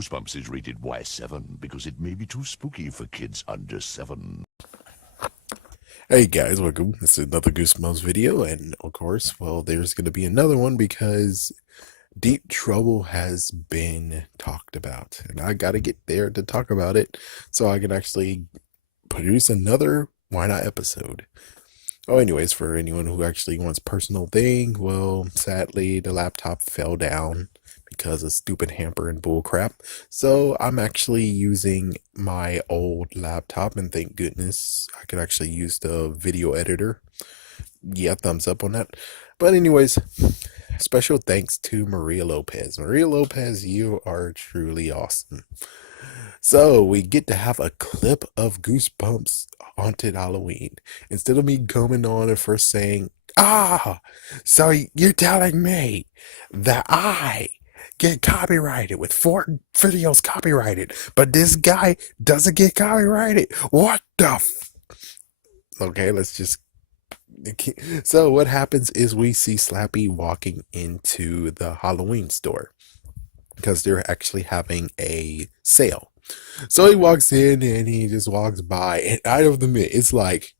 Goosebumps is rated Y7 because it may be too spooky for kids under 7. Hey guys, welcome. This is another Goosebumps video, and of course, well, there's going to be another one because Deep Trouble has been talked about, and I got to get there to talk about it so I can actually produce another Why Not episode. Oh, anyways, for anyone who actually wants personal thing, well, sadly, the laptop fell down because of stupid hamper and bullcrap. So I'm actually using my old laptop, and thank goodness I could actually use the video editor. Yeah, thumbs up on that. But anyways, special thanks to Maria Lopez. Maria Lopez, you are truly awesome. So we get to have a clip of Goosebumps Haunted Halloween. Instead of me coming on and first saying, so you're telling me that I get copyrighted with 4 videos copyrighted, but this guy doesn't get copyrighted? What the Okay, let's just... So what happens is we see Slappy walking into the Halloween store because they're actually having a sale. So he walks in and he just walks by, and I have to admit, it's like,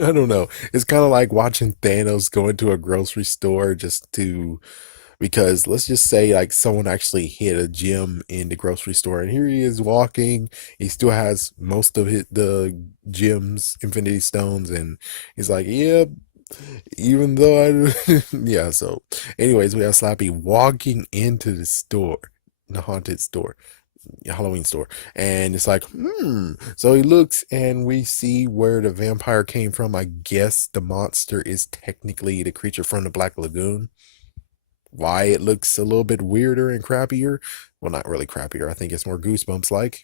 I don't know, it's kind of like watching Thanos go into a grocery store because let's just say like someone actually hit a gem in the grocery store, and here he is walking. He still has most of the gems, Infinity Stones, and he's like, yep. Even though yeah. So, anyways, we have Slappy walking into the store, the haunted store, Halloween store, and it's like, So he looks, and we see where the vampire came from. I guess the monster is technically the creature from the Black Lagoon. Why it looks a little bit weirder and crappier? Well, not really crappier. I think it's more Goosebumps like.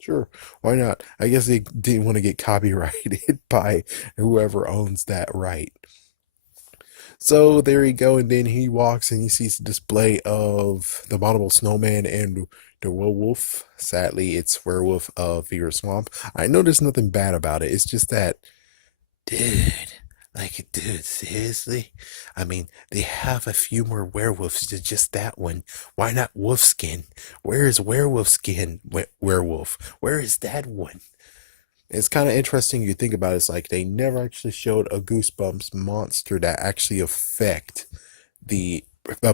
Sure, why not? I guess they didn't want to get copyrighted by whoever owns that right. So there you go, and then he walks and he sees the display of the Abominable Snowman and the werewolf. Sadly, it's Werewolf of Fever Swamp. I know there's nothing bad about it. It's just that, dude, seriously? I mean, they have a few more werewolves to just that one. Why not wolfskin? Where is werewolf skin? Werewolf. Where is that one? It's kind of interesting you think about it. It's like they never actually showed a Goosebumps monster that actually affect the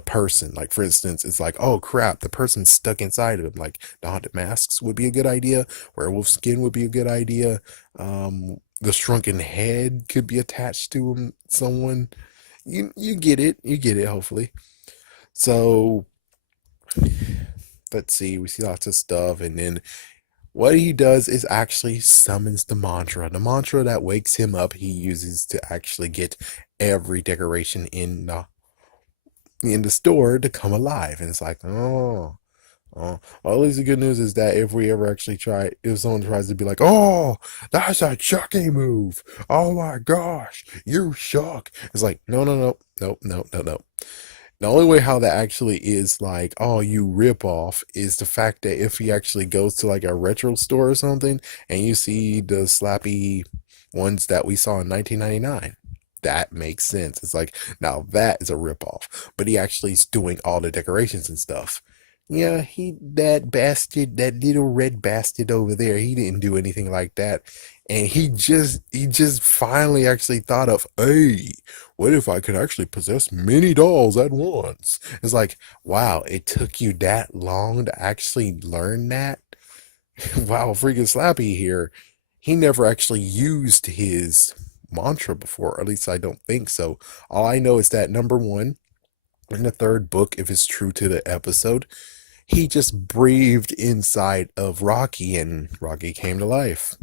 person. Like, for instance, it's like, oh crap, the person's stuck inside of him. Like, the haunted masks would be a good idea. Werewolf skin would be a good idea. The shrunken head could be attached to him. Someone, you get it. You get it. Hopefully. So let's see. We see lots of stuff, and then what he does is actually summons the mantra. The mantra that wakes him up, he uses to actually get every decoration in the store to come alive. And it's like, oh. Well, at least the good news is that if we ever actually if someone tries to be like, oh, that's a Chucky move. Oh my gosh, you shook. It's like, no, no, no, no, no, no, no. The only way how that actually is like, oh, you rip off is the fact that if he actually goes to like a retro store or something and you see the Slappy ones that we saw in 1999, that makes sense. It's like, now that is a rip off, but he actually is doing all the decorations and stuff. Yeah, that little red bastard over there, he didn't do anything like that. And he just finally actually thought of, hey, what if I could actually possess many dolls at once? It's like, wow, it took you that long to actually learn that? Wow, freaking Slappy here. He never actually used his mantra before, or at least I don't think so. All I know is that number one, in the third book, if it's true to the episode, he just breathed inside of Rocky and Rocky came to life.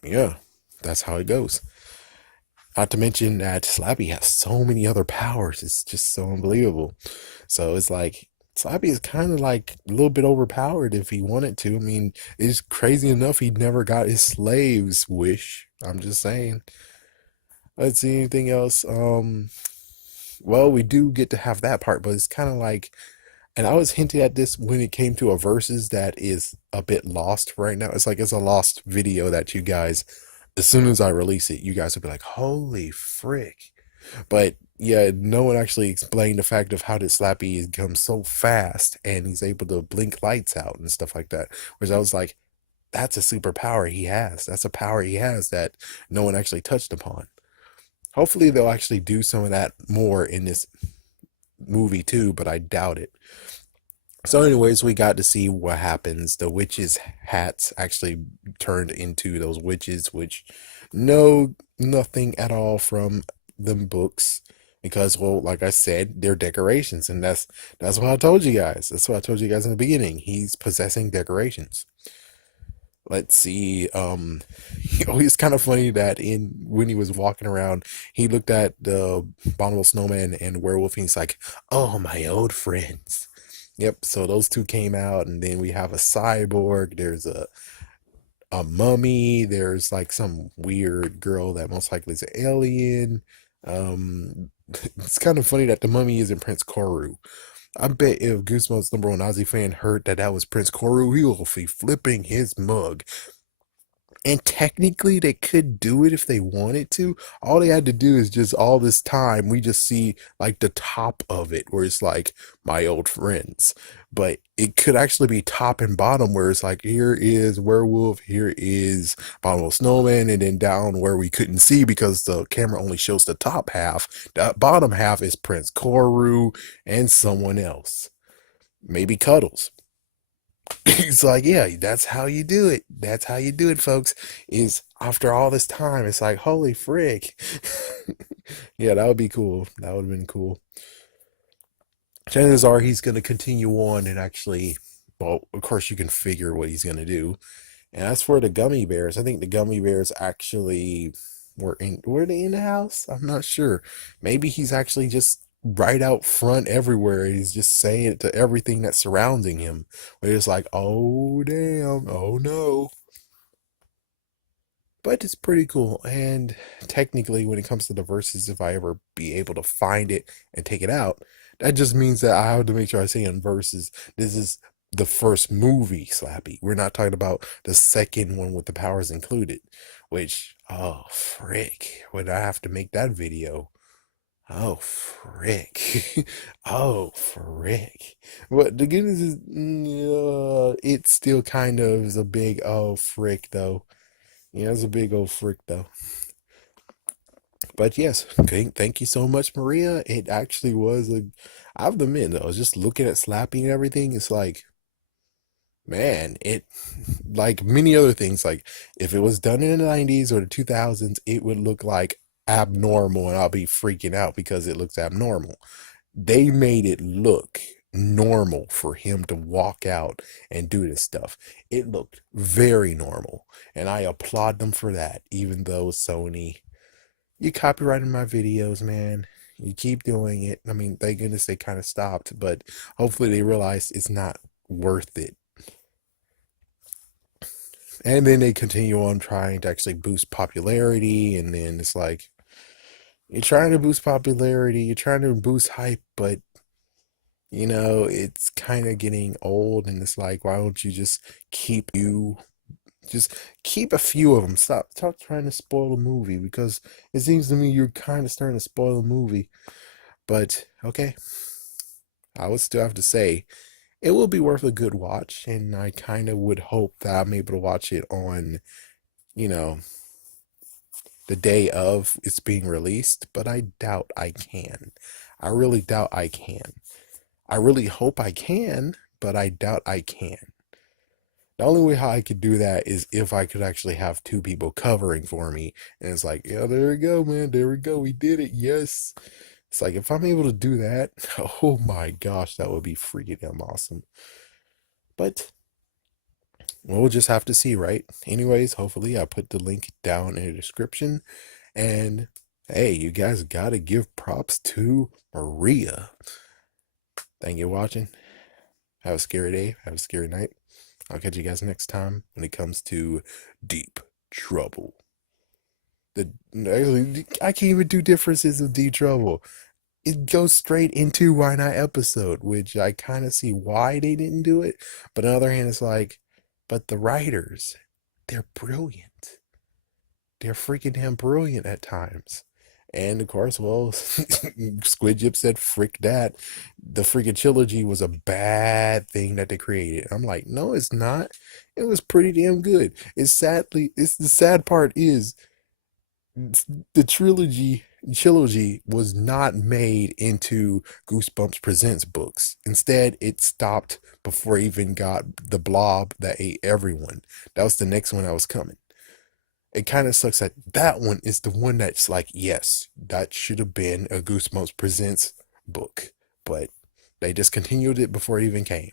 Yeah, that's how it goes. Not to mention that Slappy has so many other powers. It's just so unbelievable. So it's like Slappy is kind of like a little bit overpowered if he wanted to. I mean, it's crazy enough he never got his slaves wish. I'm just saying. Let's see anything else. Well, we do get to have that part, but it's kind of like, and I was hinting at this when it came to a versus that is a bit lost right now. It's like it's a lost video that you guys, as soon as I release it, you guys will be like, holy frick. But yeah, no one actually explained the fact of how did Slappy become so fast and he's able to blink lights out and stuff like that. Whereas I was like, that's a superpower he has. That's a power he has that no one actually touched upon. Hopefully they'll actually do some of that more in this movie too, but I doubt it. So, anyways, we got to see what happens. The witches' hats actually turned into those witches, which know nothing at all from them books. Because, well, like I said, they're decorations, and that's what I told you guys. That's what I told you guys in the beginning. He's possessing decorations. Let's see. It's kind of funny that in when he was walking around, he looked at the abominable snowman and werewolf, and he's like, "Oh, my old friends." Yep. So those two came out, and then we have a cyborg. There's a mummy. There's like some weird girl that most likely is an alien. Um, it's kind of funny that the mummy isn't Prince Koru. I bet if Goosebumps #1 Ozzy fan heard that that was Prince Koru, he will be flipping his mug. And technically, they could do it if they wanted to. All they had to do is just all this time, we just see like the top of it, where it's like my old friends. But it could actually be top and bottom, where it's like here is werewolf, here is bottom snowman, and then down where we couldn't see because the camera only shows the top half. That bottom half is Prince Koru and someone else, maybe Cuddles. He's like, yeah, that's how you do it. That's how you do it, folks. Is after all this time, it's like, holy frick. Yeah, that would be cool. That would have been cool. Chances are he's going to continue on and actually, well, of course, you can figure what he's going to do. And as for the gummy bears, I think the gummy bears actually were they in the house? I'm not sure. Maybe he's actually just right out front everywhere. He's just saying it to everything that's surrounding him. Where it's like, oh damn, oh no. But it's pretty cool. And technically, when it comes to the verses, if I ever be able to find it and take it out, that just means that I have to make sure I say in verses, this is the first movie, Slappy. We're not talking about the second one with the powers included, which, oh, frick. Would I have to make that video? Oh, frick. Oh, frick. But the good news is, it still kind of is a big, oh, frick, though. Yeah, it's a big old frick though. But yes, okay, thank you so much, Maria. It actually was a. I have to admit, though, I was just looking at Slappy and everything. It's like, man, it like many other things. Like if it was done in the '90s or the 2000s, it would look like abnormal, and I'll be freaking out because it looks abnormal. They made it look normal for him to walk out and do this stuff. It looked very normal, and I applaud them for that. Even though Sony, you copyrighted my videos, man. You keep doing it. I mean, thank goodness they kind of stopped, but hopefully they realized it's not worth it. And then they continue on trying to actually boost popularity, and then it's like you're trying to boost popularity, you're trying to boost hype, but it's kind of getting old, and it's like, why don't you just keep a few of them. Stop trying to spoil a movie because it seems to me you're kind of starting to spoil a movie. But okay, I would still have to say it will be worth a good watch, and I kind of would hope that I'm able to watch it on, you know, the day of it's being released, but I doubt I can. I really doubt I can. I really hope I can, but I doubt I can. The only way how I could do that is if I could actually have two people covering for me. And it's like, yeah, there we go, man. There we go. We did it. Yes. It's like, if I'm able to do that, oh my gosh, that would be freaking damn awesome. But we'll just have to see, right? Anyways, hopefully I put the link down in the description. And hey, you guys got to give props to Maria. Thank you for watching. Have a scary day. Have a scary night. I'll catch you guys next time when it comes to Deep Trouble. Actually, I can't even do differences of Deep Trouble. It goes straight into Why Not episode, which I kind of see why they didn't do it. But on the other hand, it's like, but the writers, they're brilliant. They're freaking damn brilliant at times. And of course, well, Squid Jip said, frick that. The freaking trilogy was a bad thing that they created. I'm like, no, it's not. It was pretty damn good. It's the sad part is the trilogy was not made into Goosebumps Presents books. Instead, it stopped before it even got the blob that ate everyone. That was the next one that was coming. It kind of sucks that that one is the one that's like, yes, that should have been a Goosebumps Presents book, but they discontinued it before it even came.